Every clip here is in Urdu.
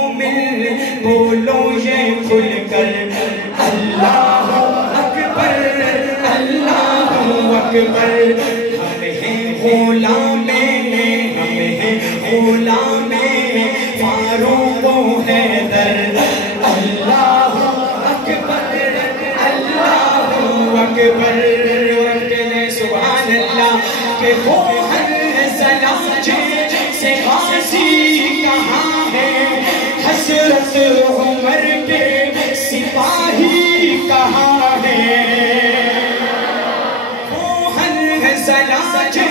بولو یہ کھل کر اللہ اکبر اللہ اکبر. ہم ہیں غلام ہم ہیں غلام فاروق و حیدر. اللہ اکبر اللہ اکبر. سبحان اللہ کہ وہ ہر زلاجے سے غازی کہاں ہے, حضرت عمر کے سپاہی کہاں ہے. وہ ہر زلاجے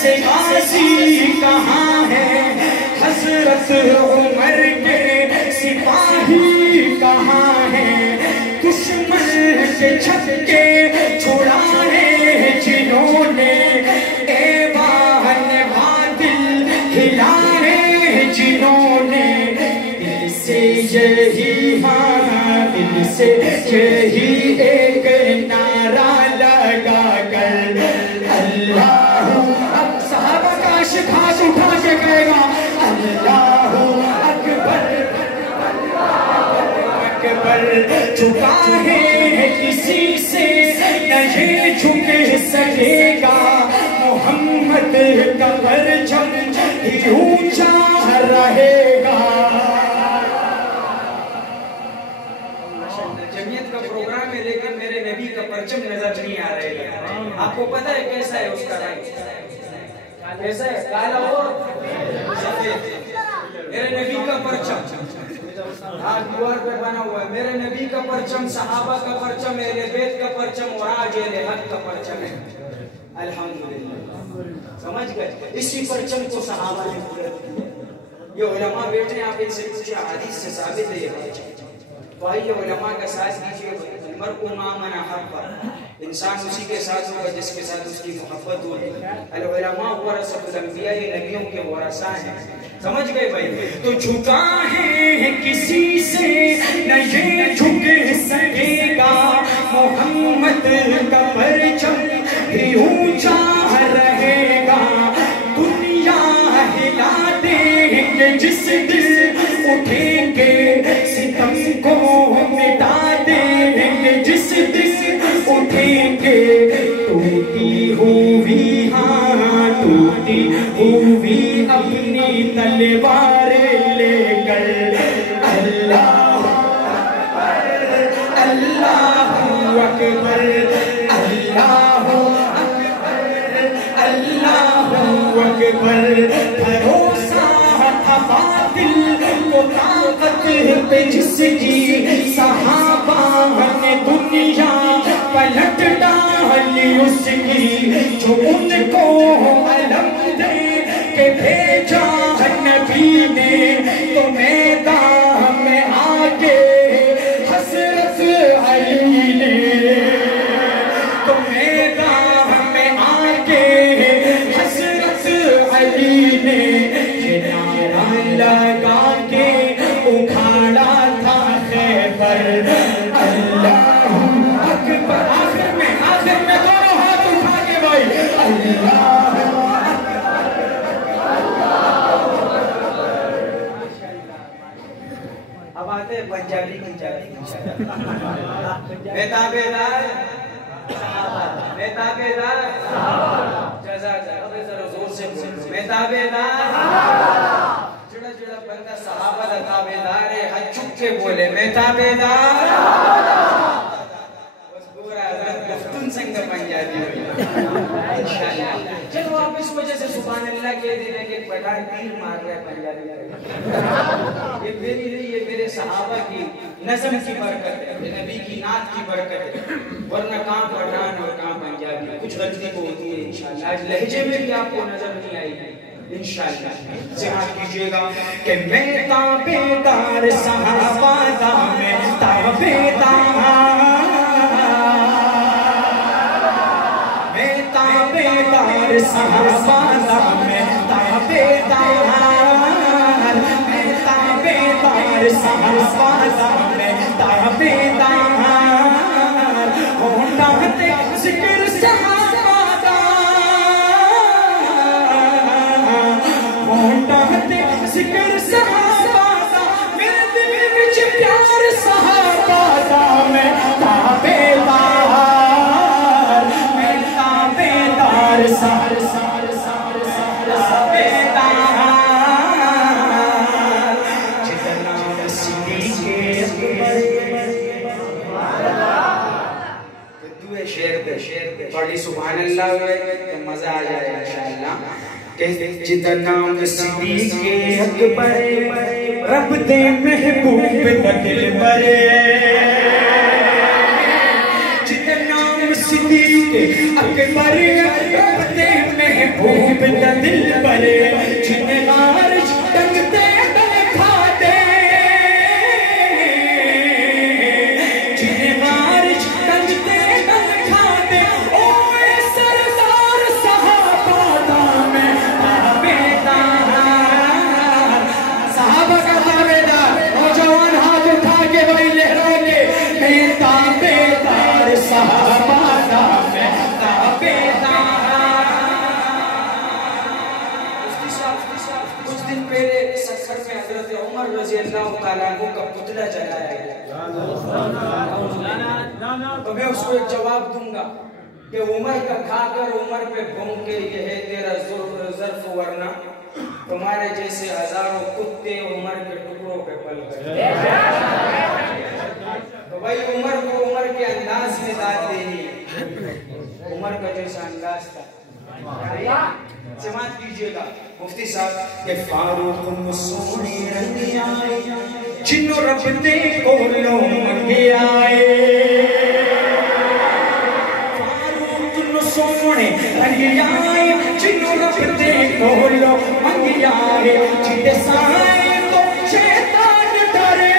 سے غازی کہاں ہے, حضرت عمر کے سپاہی کہاں ہے. دشمن سے چھت کے چھڑائے جنہوں نے, ایوان باطل ہلائے جنہوں نے, دل سے یہی ہاں دل سے یہی ایک نعرہ لگا کر اللہ. اب صحابہ کا عاشق ہاتھ اٹھا کے کہے گا اللہ اکبر اکبر. جھکا ہے کسی سے نہیں جھک سکے گا, محمد کا پرچم ہی اونچا رہے گا. جمعیت کا پروگرام ہے لیکن میرے نبی کا پرچم نظر نہیں آ رہے گا. آپ کو پتہ ہے کیسا ہے اس کا رنگ کیسا ہے؟ کالا اور سفید. میرے نبی کا پرچم دیوار پہ بنا ہوا ہے. میرے نبی کا پرچم, صحابہ کا پرچم, اہل بیت کا پرچم اور آج اہل حق کا پرچم ہے. الحمدللہ سمجھ گئے. اسی پرچم کو صحابہ نے بلند کیا. یہ علماء بیٹھے ہیں, آپ ان سے کچھ حدیث سے ثابت ہے یہ پرچم. تو آئیے علماء کا ساتھ دیجیے. المرء مع من احب, انسان اسی کے ساتھ ہوگا جس کے ساتھ اس کی محبت ہوگی. العلماء ورثۃ الانبیاء, یہ نبیوں کے ورثاء ہیں. سمجھ گئے بھائی. تو جھکا ہے کسی سے نہیں جھک سکے گا, محمد کا پرچم ہی اونچا رہے گا. دنیا ہلا دیں گے جس دن اٹھیں گے, ستم کو مٹا دیں گے جس دن اٹھیں گے. ٹوٹی ہوئی ہاں ٹوٹی ہوئی اپنی تلوار لے کر اللہ اللہ اکبر اللہ اللہ اکبر. بھروسہ تھا باطل کو طاقت پہ جس کی, صحابہ نے دنیا پلٹ ڈالی اس کی. جو ان کو علم دے کے بھیجا نبی نے, تو میدان میں آگے حضرت علی نے, تو میدان میں آگے حضرت علی نے. یہ نعرہ لگا کے اکھاڑا تھا خیبر اللہ اکبر. آخر میں دونوں ہاتھ اٹھا کے بھائی اللہ. اب آتے ہیں پنجابی کی جاری. میں تابعدار میں تابعدار ذرا زور سے بولو. میں تابعدار جڑا جڑا بندہ صحابہ دا تابعدار ہے ہاتھ چک کے بولے میں تابعدار. بس گورا حضرت گفتن سنگ پنجابی انشاءاللہ. چلو آپ اس وجہ سے سبحان اللہ کہہ دیں کہ پٹھان تیر مار رہا ہے پنجابی. یہ میری نہیں, یہ میرے صحابہ کی نظم کی برکت ہے, نبی کی نعت کی برکت ہے. ورنہ کہاں پٹھان اور کہاں پنجابی, کچھ غلطی کو ہوتی ہے انشاءاللہ. آج لہجے میں بھی آپ کو نظر نہیں آئی ہے انشاءاللہ. ذہن کیجئے گا کہ میں تابعدار صحابہ دا, میں تابعدار صحابہ دا, میں تابعدار میں تابعدار صحابہ دا, میں تابعدار. ہوتا تے ذکر صحابہ دا, ہوتا تے ذکر صحابہ دا, تھوڑی سبحان اللہ ہوئے تو مزہ آ جائے انشاءاللہ کہ جتنا صدیق اکبر رب دے محبوب دا دل برے جتنا صدیق اکبر رب دے محبوب دا دل برے جتنے غارج ٹنگتے دل کھا دے جتنے غارج ٹنگتے دل کھا دے اوے سردار صحابہ دا میں تابعدار صحابہ کا تابعدار نوجوان ہاتھ اٹھا کے بھائی لہروں کے میں تابعدار صحابہ دا میں تابعدار کچھ دن پہلے سفر میں حضرت عمر رضی اللہ تعالیٰ عنہ کا پتلا جلایا گیا تو میں اس کو ایک جواب دوں گا کہ عمر کا کھا کر عمر پہ بھونک کے یہ ہے تیرا ظرف ورنہ تمہارے جیسے ہزاروں کتے عمر کے ٹکڑوں پہ پل گئے تو بھائی عمر کو عمر کے انداز میں داد دینی عمر کا جیسا انداز تھا سماعت کیجئے گا مفتی صاحب کہ فاروق سونے رنگ آئے جنوں رب دے کولوں منگے آئے فاروق سونے رنگ آئے جنوں رب دے کولوں منگے آئے جتے سائے تو شیطان ڈرے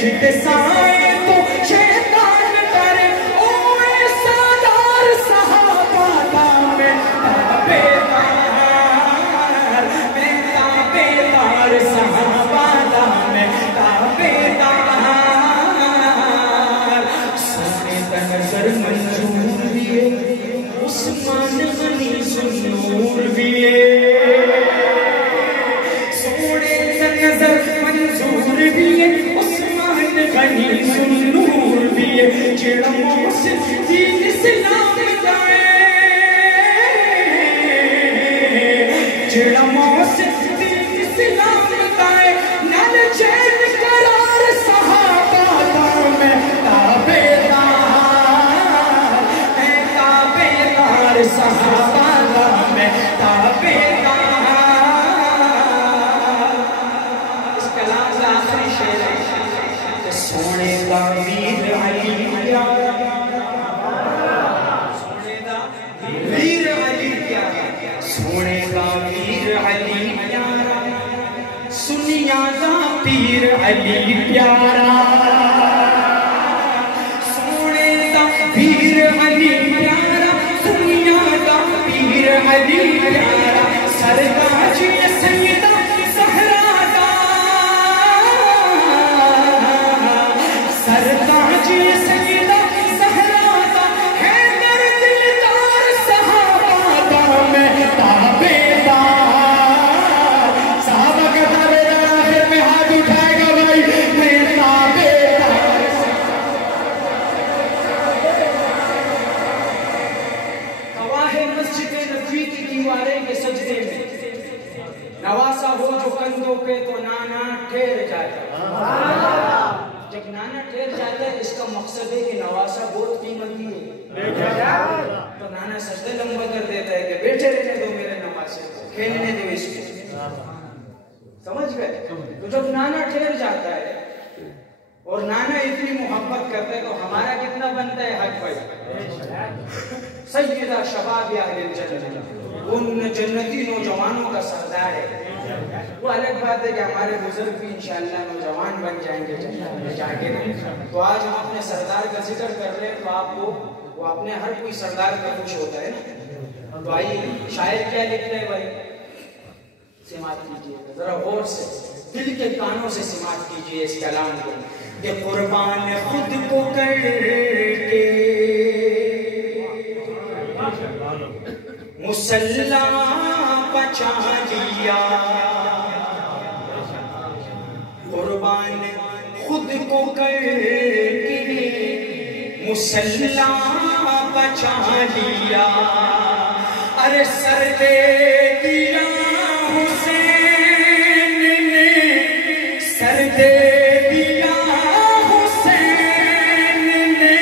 جتے سائے تو شیطان ڈرے اوے سردار صحابہ دا میں تابعدار میں تابعدار صحابہ دا میں تابعدار سونے کا نظر منظور دیے عثمان غنی ذوالنور دیے سونے کا نظر منظور دیے عثمان غنی ذوالنور دیے جڑا محسن دین اسلام دائے جڑا محسن دین اسلام دائے نال چین قرار صحابہ دا میں تابعدار صحابہ دا میں تابعدار اس کلام کا آخری شعر ہے کہ سونے دا ویر علی پیارا سونے دا ویر علی پیارا سونے دا ویر علی پیارا سنیا دا پیر علی پیارا سونے دا پیر علی پیارا سنیا دا پیر علی پیارا سرتاج سیدہ زہرا دا سرتاج سیدہ زہرا دا حیدر دلدار صحابہ دا میں تابعدار صحابہ کا تابعدار آخر میں ہاتھ اٹھائے گا بھائی میں تابعدار گواہ مسجد نبوی کی دیواریں کے سجدے میں نواسا ہو جو کندھوں پہ تو نانا ٹھہر جاتا جب نانا ٹھہر جاتا ہے اس کا مقصد ہے کہ نواسا بہت قیمتی ہے تو نانا سجدے لمبا کر دیتا ہے کہ بیٹھے رہنے دو میرے نواسے کو کھیلنے دو اس کو سمجھ گئے تو جب نانا ٹھہر جاتا ہے اور نانا اتنی محبت کرتا ہے تو ہمارا کتنا بنتا ہے حق بھائی سیدہ شباب اہل الجنہ ان جنتی نوجوانوں کا سردار ہے وہ الگ بات ہے کہ ہمارے بزرگ بھی انشاءاللہ نوجوان بن جائیں گے جا کے تو آج ہم اپنے سردار کا ذکر کر رہے ہیں تو آپ کو وہ اپنے ہر کوئی سردار کا خوش ہوتا ہے نا تو آئیے شاعر کیا لکھتے ہیں بھائی سماعت کیجئے ذرا غور سے دل کے کانوں سے سماعت کیجئے اس کلام کو کہ قربان خود کو کر کے مسلح بچا لیا قربان خود کو کر کے مسلح بچا لیا ارے سر دے دیا حسین نے سر دے دیا حسین نے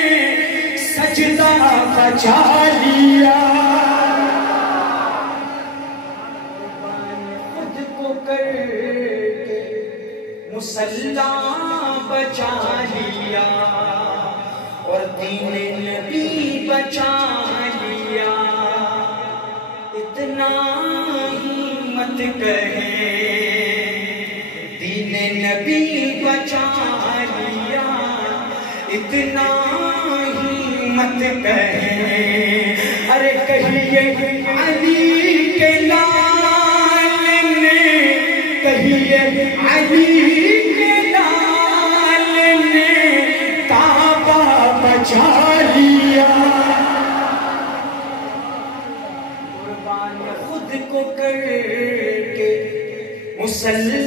کو کر کے مصلی بچا لیا اور دین نبی بچا لیا. اتنا ہی مت کہے دین نبی بچا لیا, اتنا ہی مت کہے. ارے کہیے علی کے لال نے, کہیے علی کے لال نے کعبہ بچا لیا. قربان خود کو کر کے مصلی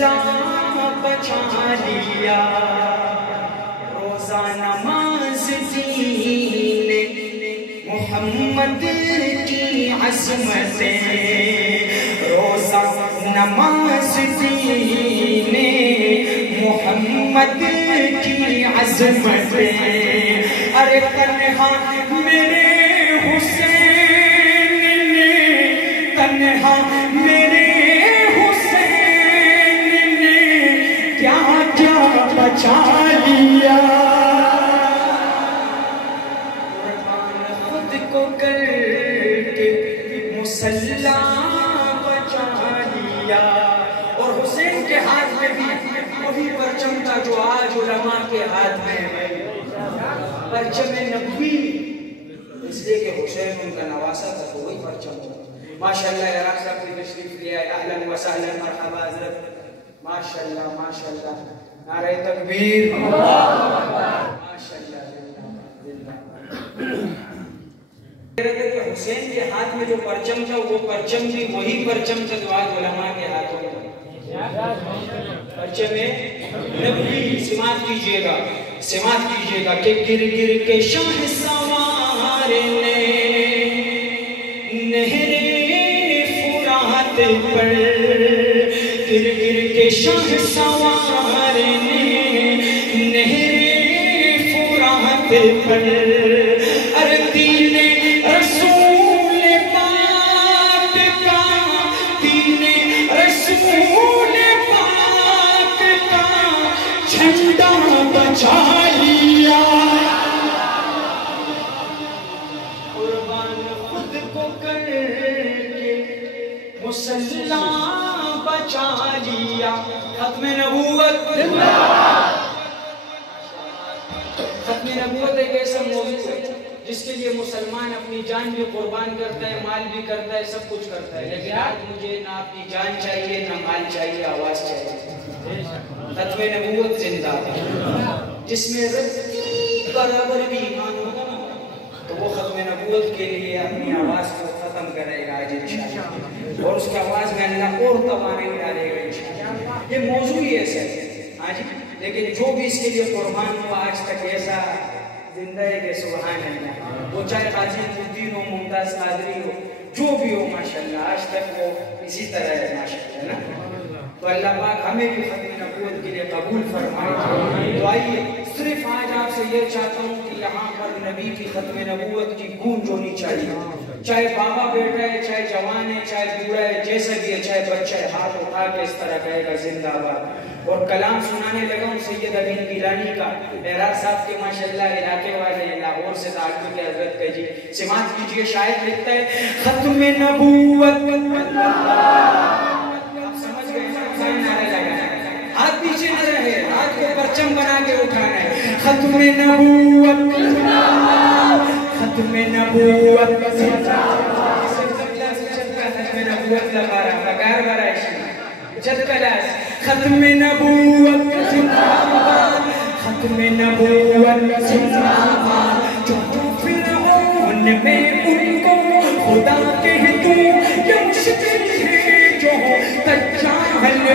بچا لیا. روزہ نماز دین محمد کی عظمتیں, روزہ نماز دین محمد کی عظمتیں. ارے تنہا میرے حسین نے, تنہا میرے حسین نے کیا کیا بچا لیا. خود کو کر کے مصلی بچا لیا. اور حسین کے ہاتھ میں بھی وہی پرچم تھا جو آج علماء کے ہاتھ میں ہے, پرچم نبوی, اس لیے کہ حسین ان کا نواسا تھا تو وہی پرچم تھا. ماشاءاللہ عراق صاحب کی تشریف لیا ہے, اہلا وسہلا مرحبا حضرت. ماشاءاللہ ماشاءاللہ, نعرہ تکبیر, ماشاءاللہ. حسین کے ہاتھ میں جو پرچم تھا وہ پرچم بھی وہی پرچم تھا جو آج علماء کے ہاتھوں میں. پرچم نبوی. سماعت کیجئے گا, سماعت کیجئے گا کہ گر گر کے شاہ سوار نے نہر فرات پر, گر گر کے شاہ سوار نے نہر فرات پر. ارے دین رسول پاک کا, دین رسول پاک کا جھنڈا بچا لیا. قربان خود کو کر کے مصلی بچا لیا. ختم نبوت, ختم نبوت ایک ایسا موضوع ہے جس کے لیے مسلمان اپنی جان بھی قربان کرتا ہے, مال بھی کرتا ہے, سب کچھ کرتا ہے. لیکن آج مجھے نہ اپنی جان چاہیے, نہ مال چاہیے, آواز چاہیے. ختم نبوت زندہ ہے. جس میں رتی برابر بھی ایمان ہوگا نا تو وہ ختم نبوت کے لیے اپنی آواز کو ختم کرے گا آج انشاءاللہ, اور اس کی آواز میں اللہ اور توانائی ڈالے گا انشاءاللہ. یہ موضوع ہی ایسا ہے آج, لیکن جو بھی اس کے لیے قربان ہوا آج تک ایسا زندہ ہے کہ سبحان اللہ. وہ چاہے قاضی الدین ہو, ممتاز قادری ہو, جو بھی ہو ماشاءاللہ, آج تک وہ اسی طرح ہے ماشاءاللہ نا. تو اللہ پاک ہمیں بھی ختم نبوت کے لیے قبول فرمائے. تو آئیے صرف آج آپ سے یہ چاہتا ہوں کہ یہاں پر نبی کی ختم نبوت کی گونج ہونی چاہیے. چاہے بابا بیٹا ہے, چاہے جوان ہے, چاہے بوڑھا ہے, جیسا بھی ہے, چاہے بچہ ہے, ہاتھ اٹھا کے اس طرح کہے گا زندہ باد. اور کلام سنانے لگا ہوں سید امین گیلانی کا, عراق صاحب کے ماشاءاللہ علاقے والے, لاہور سے تعلق ہے حضرت کا. جی سماعت کیجئے, شاعر لکھتا ہے ختم نبوت. آپ سمجھ گئے نعرہ لگانا ہے, ہاتھ پیچھے نہ رہے, ہاتھ کو پرچم بنا کے اٹھانا ہے. ختم نبوت, ختم نبوت, ختم نبوت لگا رہا بکار برائشی جد کلاس. ختم نبوت زندہ باد, ختم نبوت زندہ باد. جو فرعون میں ان کو خدا کہہ دوں, یہ مشکل ہے جو دجال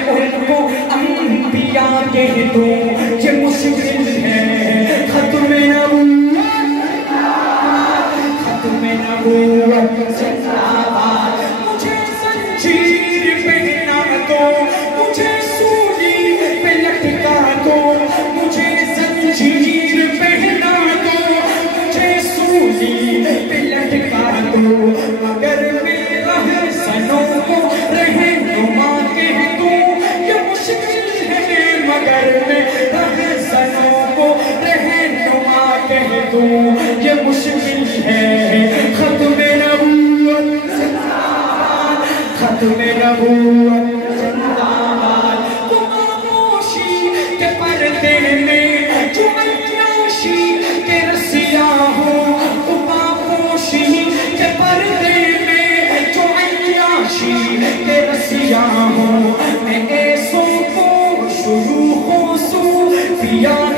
ان کو انبیاء کہہ دوں, یہ مشکل ہے. ختم نبوت, ختم نبوت زندہ باد. مجھے زنجیر پہنا دو, مجھے سولی پہ لٹکا دو, مجھے زنجیر پہنا دو, مجھے سولی پہ لٹکا دو. مگر میرا سنوں کو رہنما کہہ دوں,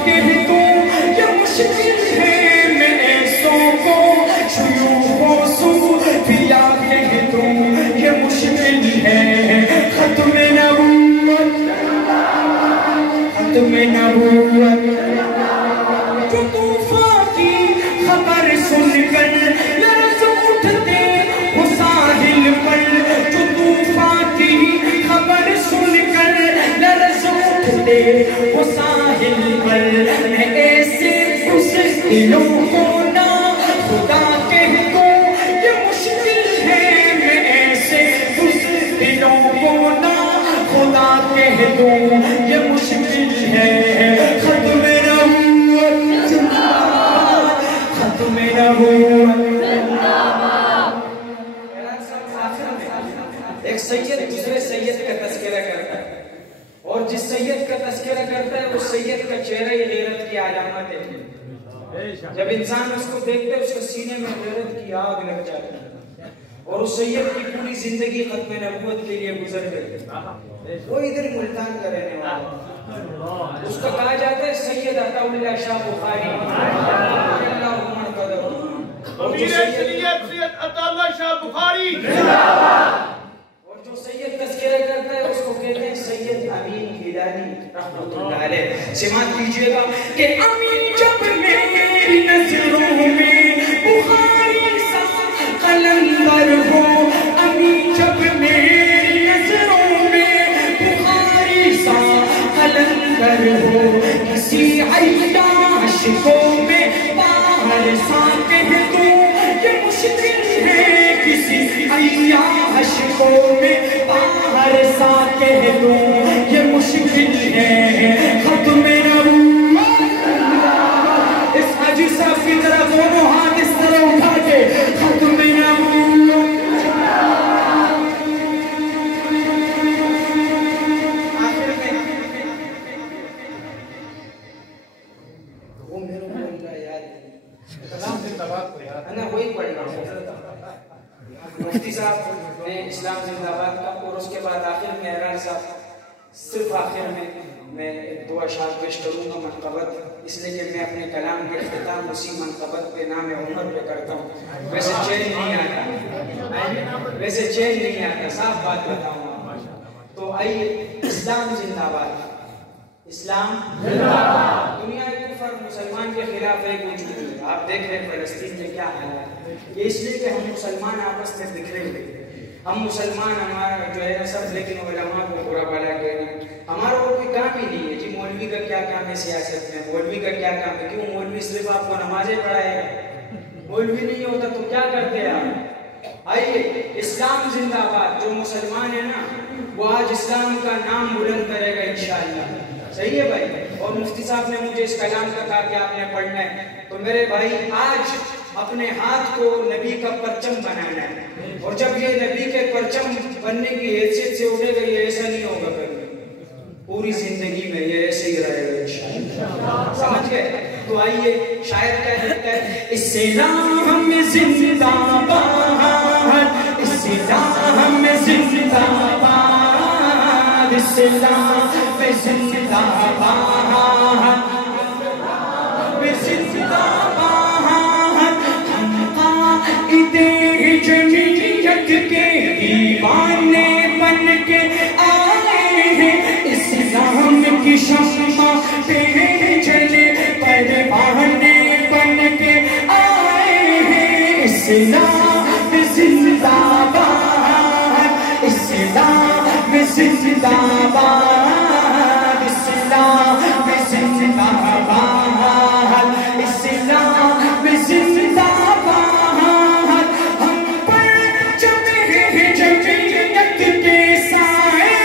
کہہ دوں یہ مشکل ہے میں ایسوں کو شیوخوں صوفیاء کہہ دوں یہ مشکل ہے ختم نبوت جو طوفان کی خبر سن کر لرز اٹھتے وہ ساحل پر جو طوفان کی خبر سن کر لرز اٹھتے وہ ساحل پر میں ایسے اس دلوں کو نہ خدا کہہ دوں یہ مشکل ہے میں ایسے اس دلوں کو نہ خدا کہہ دوں یہ مشکل ہے ختم نبوت ختم نبوت ایک سید دوسرے سید کا تذکرہ کرتا ہے اور جس سید کا تذکرہ کرتا ہے اس سید کا چہرہ ہی غیرت کی علامت ہے جب انسان اس کو دیکھتے ہے اس کے سینے میں غیرت کی آگ لگ جاتی ہے اور اس سید کی پوری زندگی ختم نبوت کے لیے گزر گئی وہ ادھر ملتان کا رہنے والا اس کو کہا جاتا ہے سید عطا اللہ شاہ بخاری اور جو سید عطا اللہ شاہ بخاری اور جو سید تذکرہ کرتا ہے اس کو کہتے ہیں سید امین ہلانی رحمۃ اللہ علیہ سماعت کیجئے گا کہ امین جب میری نظروں میں بخاری سا قلندر ہو امین جب میری نظروں میں بخاری سا قلندر ہو کسی عیاش کو میں باہر سا کہہ دوں یہ مشکل ہے کسی عیاش کو میں باہر سا کہہ دوں یہ مشکل ہے ختم نبوت اس حاجی صاحب کی طرح دونوں ہاتھ اس طرح اٹھا کے ختم نبوت آخر میں وہ میرے کو اللہ یاد ہے وہی پڑھ رہا ہوں مفتی صاحب نے اسلام زندہ باد کا اور اس کے بعد آخر میں اعلان صاحب صرف آخر میں ایک دعا شاد پیش کروں گا منقبت اس لیے کہ میں اپنے کلام کے اختتام اسی منقبت پہ نام عمر پہ کرتا ہوں ویسے چین نہیں آتا صاف بات بتاؤں گا تو آئیے اسلام زندہ باد اسلام زندہ باد دنیا کفر مسلمان کے خلاف ایک وجود ہے آپ دیکھ رہے ہیں فلسطین میں کیا حالات یہ اس لیے کہ ہم مسلمان آپس میں بکھرے ہوئے ہم مسلمان ہمارا جو ہے نا سب لیکن علماء کو برا بھلا کہہ رہے ہیں ہمارا اور کوئی کام ہی نہیں ہے جی مولوی کا کیا کام ہے سیاست میں مولوی کا کیا کام ہے کیوں مولوی صرف آپ کو نمازیں پڑھائے گا مولوی نہیں ہوتا تو کیا کرتے ہیں آپ آئیے اسلام زندہ باد جو مسلمان ہے نا وہ آج اسلام کا نام بلند کرے گا انشاءاللہ صحیح ہے بھائی اور مفتی صاحب نے مجھے اس کلام کا کہا کہ آپ نے پڑھنا ہے تو میرے بھائی آج اپنے ہاتھ کو نبی کا پرچم بنانا ہے اور جب یہ نبی کے پرچم بننے کی حیثیت سے اٹھے گا یہ ایسا نہیں ہوگا کبھی پوری زندگی میں یہ ایسے ہی رہے گا انشاءاللہ سمجھ گئے تو آئیے شاعر کیا کہتا ہے اسلام زندہ باد اسلام زندہ باد اسلام زندہ باد زندہ باد ہم قائد جمعیت کے دیوانے بن کے آئے ہیں اسلام کی شمع پہ جلے پروانے بن کے آئے ہیں اسلام زندہ باد اسلام زندہ باد اسلام زندہ باد اسلام زندہ باد ہم پر جمع جمعیت کے سائے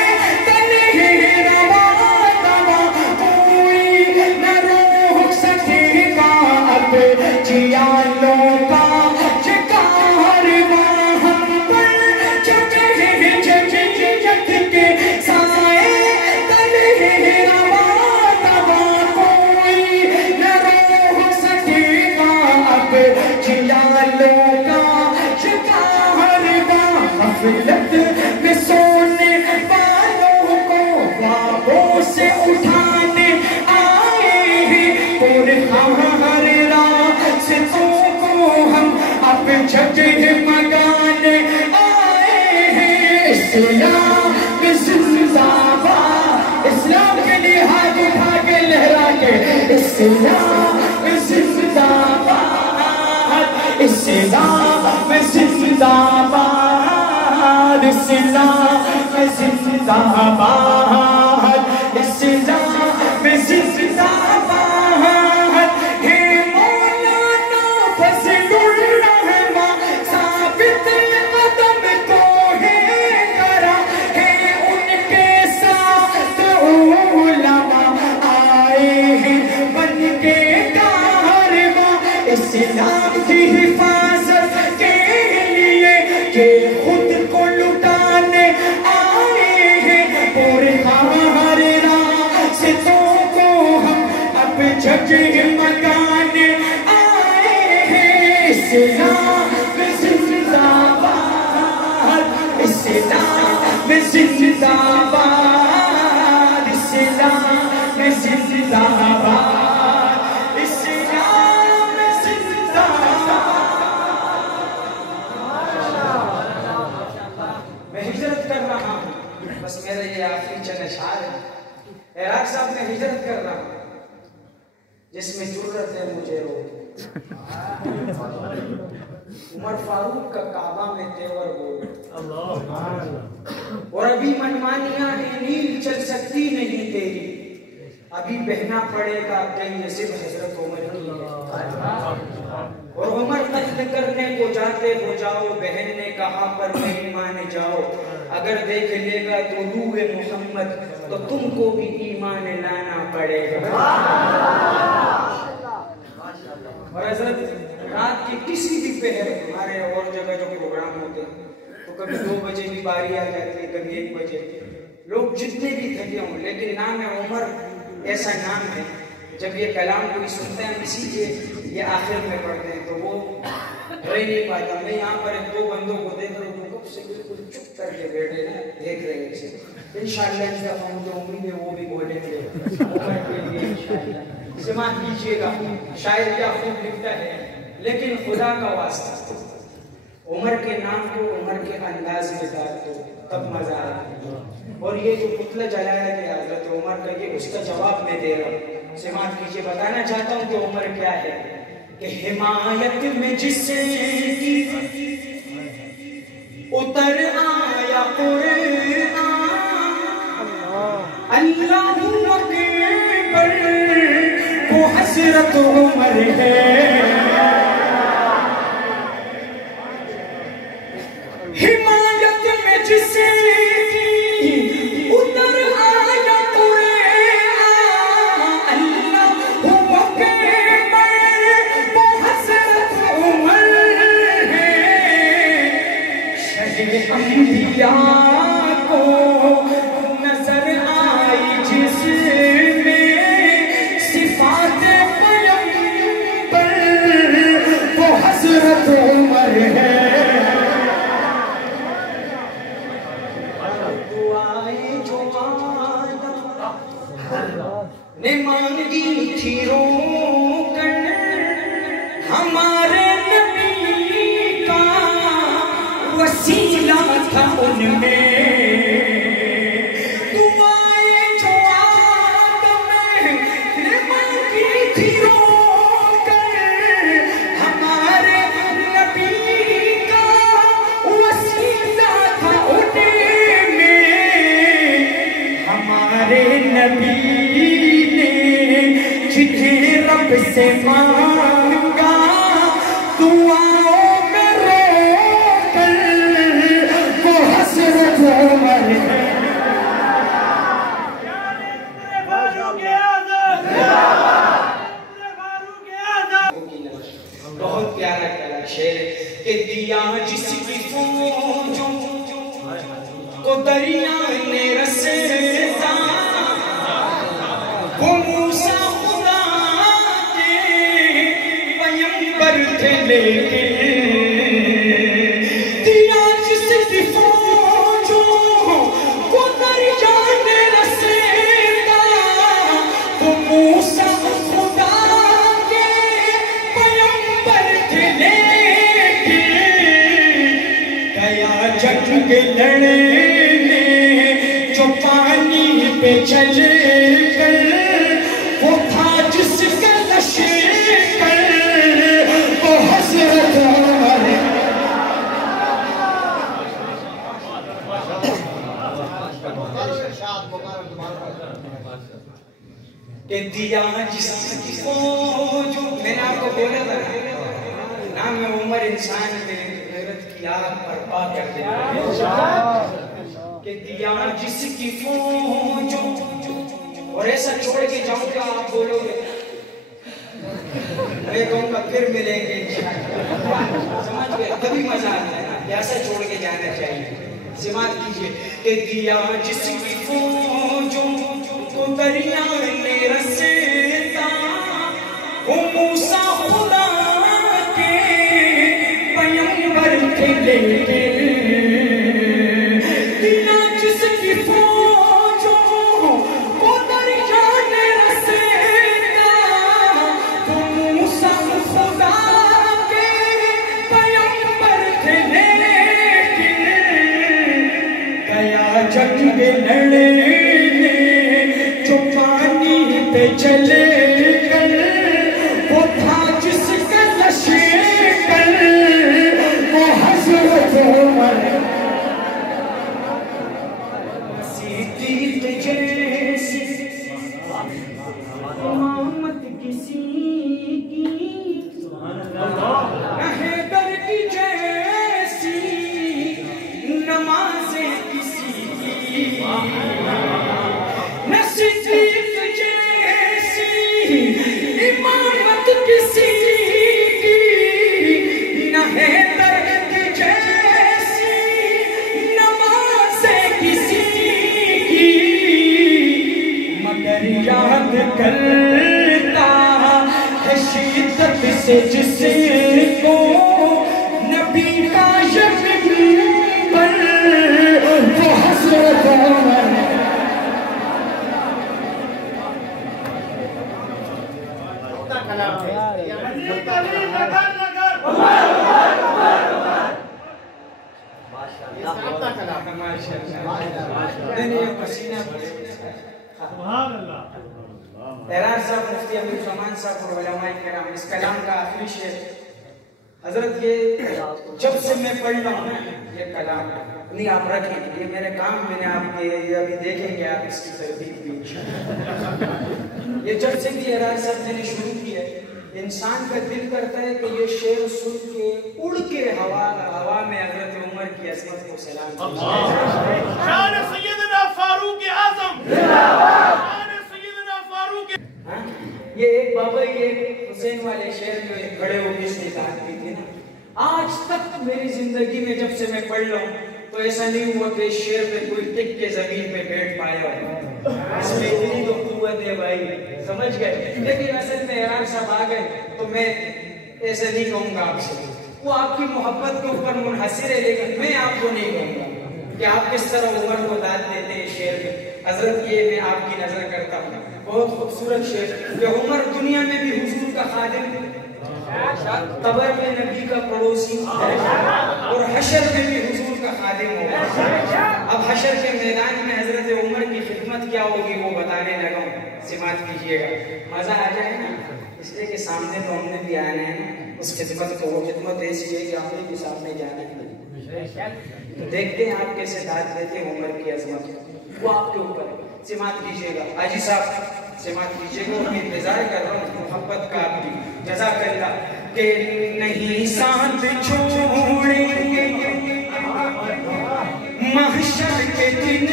تلے روا روا کوئی نہ روک سکے گا اب جیالوں کا کارواں ہم پر جمع جمعیت کے سائے تلے روا روا کوئی نہ روک سکے گا اب جیالوں کا کارواں غفلت میں سونے والوں کو خوابوں سے اٹھانے آئے ہیں ہمارے راستوں کو ہم اب جگمگانے آئے ہیں. اسلام زندہ باد. اسلام کے لیے ہاتھ اٹھا کے لہرا کے اسلام زندہ باد. اسلام زندہ باد. اسلام زندہ باد. اسلام زندہ باد. ہے مولانا فضل الرحمن ثابت قدم کو ہے کرا ہے. ان کے ساتھ علماء آئے ہیں بن کے کارواں اسلام کی حفاظت کے لیے کہ خود کو لٹانے آئے ہیں. پورے ہمارے راستوں کو ہم اب جگمگانے آئے ہیں. اسلام زندہ باد. اسلام زندہ باد. اسلام زندہ باد. اسلام زندہ باد. میں ہجرت کر رہا ہوں. بس میرا یہ آخری چند اشعار ہے. عراق صاحب میں ہجرت کر رہا ہوں جس میں جرت ہے مجھے رو. عمر فاروق کا کعبہ میں تیور بول. اور ابھی منمانیاں ہیں نیل چل سکتی نہیں تیری. ابھی بہنا پڑے گا کئی نصیب حضرت عمر کی ہے. اور عمر قتل کرنے کو جاتے ہو جاؤ. بہن نے کہا پر نہیں مان جاؤ. اگر دیکھ لے گا تو روح محمد تو تم کو بھی ایمان لانا پڑے گا. اور حضرت رات کی کسی بھی پہر ہمارے اور جگہ جو پروگرام ہوتے ہیں تو کبھی 2 بجے بھی باری آ جاتی ہے, کبھی 1 بجے. لوگ جتنے بھی تھکے ہوں لیکن نام عمر ایسا نام ہے جب یہ کلام کوئی سنتے ہیں اسی لیے یہ آخر میں پڑھتے ہیں تو وہ رہ نہیں پاتا. میں یہاں پر 2 بندوں کو دیکھ رہا ہوں کب سے بالکل چپ کر کے بیٹھے ہیں دیکھ رہے ہیں اسے. انشاءاللہ اس دفعہ مجھے امید ہے وہ بھی بولیں گے عمر کے لیے انشاءاللہ. سماعت کیجیے گا. شاعر کیا خوب لکھتا ہے لیکن خدا کا واسطہ عمر کے نام کو عمر کے انداز میں ڈال دو تب مزہ آئے. اور یہ جو پتلا جلایا گیا حضرت عمر کا یہ اس کا جواب میں دے رہا ہوں. سماعت کیجیے. بتانا چاہتا ہوں کہ عمر کیا ہے کہ حمایت میں جس کی اتر آیا قرآن اللہ اکبر وہ حضرت عمر ہے. حمایت میں جس کی اتر آیا قرآن اللہ اکبر وہ حضرت عمر ہے. شہر انبیاء کو نظر آئی جس میں صفات پیغمبر وہ حضرت عمر ہے. دعائیں جو نے مانگی تھی رو کر ہمارے نبی کا وسیلہ تھا ان میں. دعائیں جو آدم نے مانگی تھی رو کر ہمارے نبی کا وسیلہ تھا ان میں. ہمارے نبی جنہیں رب سے مانگا دعاؤں میں رو کر وہ حضرت عمر ہے. بہت پیارا پیارا شعر کہ دیا جس کی فوجوں کو دریا نے رستا وہ موسیٰ خدا کے پیغمبر تھے لیکن دیا جس کی فوجوں کو دریا نے رستا وہ موسیٰ خدا کے پہ چل کر وہ تھا جس کا لشکر وہ حضرت عمر کہ دیا جس کی فوج میں نے آپ کو بولا تھا نام عمر انسان میں غیرت کی آگ برپا کر دے کہ دیا جس کی فوج اور ایسا چھوڑ کے جاؤں گا آپ بولو گے میں کہوں گا پھر ملیں گے سمجھ گئے تبھی مزہ آتا ہے نا ایسا چھوڑ کے جانا چاہیے سماعت کیجئے کہ دیا جس کی فوج کو دریا نے رسیتا وہ موسیٰ خدا کے پیمبر کے لیے دیا جس کی فوج کو دریا نے رسیتا وہ موسیٰ خدا کے پیمبر کے لیے گیا جنگ لڑے چلے کر وہ تھا جس کا لشکر وہ حضرت عمر صدیق جیسی امامت کسی کی نہ حیدر کی جیسی نماز کسی کی نہ صدیق امامت کسی کی نہ حیدر کی جیسی نماز کسی کی مگر یاد کرتا ہے شدت سے جس کو نبی کا یقین وہ حضرت عمر اعراز صاحب مفتی امیر سلمان صاحب اور علماء کرام اس کلام کا آخری شعر حضرت یہ جب سے میں پڑھ رہا ہوں یہ کلام نہیں آپ رکھیں یہ میرے کام میں نے آپ کے ابھی دیکھیں گے آپ اس کی تربیت بھی یہ جب سے بھی اعراز صاحب نے شروع کی ہے انسان کا دل کرتا ہے کہ یہ شعر سن کے اڑ کے ہوا میں حضرت عمر کی عظمت کو سلام شان سیدنا فاروق اعظم شان سیدنا فاروق یہ ایک بابا یہ حسین والے شعر جو کھڑے ہو کے اس نے کہا کی تھی نا آج تک میری زندگی میں جب سے میں پڑھ رہا ہوں تو ایسا نہیں ہوا کہ اس شعر پہ کوئی ٹک کے زمین پہ بیٹھ پایا ہو اس میں اتنی تو قوت ہے بھائی سمجھ گئے لیکن اصل میں اعراز صاحب آ گئے تو میں ایسے نہیں کہوں گا آپ سے وہ آپ کی محبت کے اوپر منحصر ہے لیکن میں آپ کو نہیں کہوں گا کہ آپ کس طرح عمر کو داد دیتے ہیں شعر میں حضرت یہ میں آپ کی نظر کرتا ہوں بہت خوبصورت شعر کہ عمر دنیا میں بھی حضور کا خادم قبر میں نبی کا پڑوسی اور حشر میں بھی حضور کا خادم ہوگا اب حشر کے میدان میں حضرت عمر کی خدمت کیا ہوگی وہ بتانے لگا ہوں سماعت کیجئے گا مزہ آ جائے نا اس لیے کہ سامنے تو ہم نے بھی آنا ہے اس خدمت کو وہ خدمت ایسی ہے کہ ہم نے بھی سامنے جانا ہے دیکھتے ہیں آپ کیسے داد دیتے ہیں عمر کی عظمت وہ آپ کے اوپر سماعت کیجئے گا حاجی صاحب سماعت کیجئے گا اور میں انتظار کر رہا ہوں محبت کا آپ کی جزاک اللہ کہ نہیں ساتھ چھوڑیں گے محشر کے دن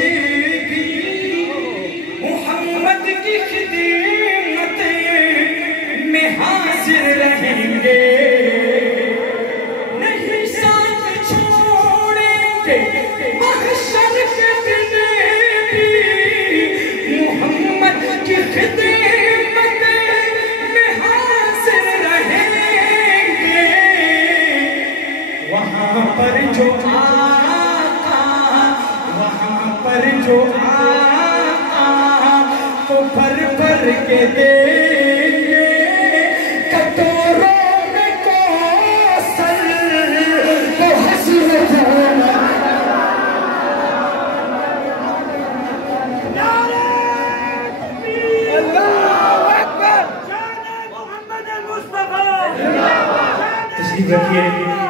بھی محمد کی خدمت میں حاضر رہیں گے نہیں ساتھ چھوڑیں گے محشر کے دن بھی محمد کی خدمت میں حاضر رہیں گے وہاں پر جو جو آقا کو بھر بھر کے دیں گے کٹوروں میں کوثر وہ حضرت عمر نعرہ رکھیے.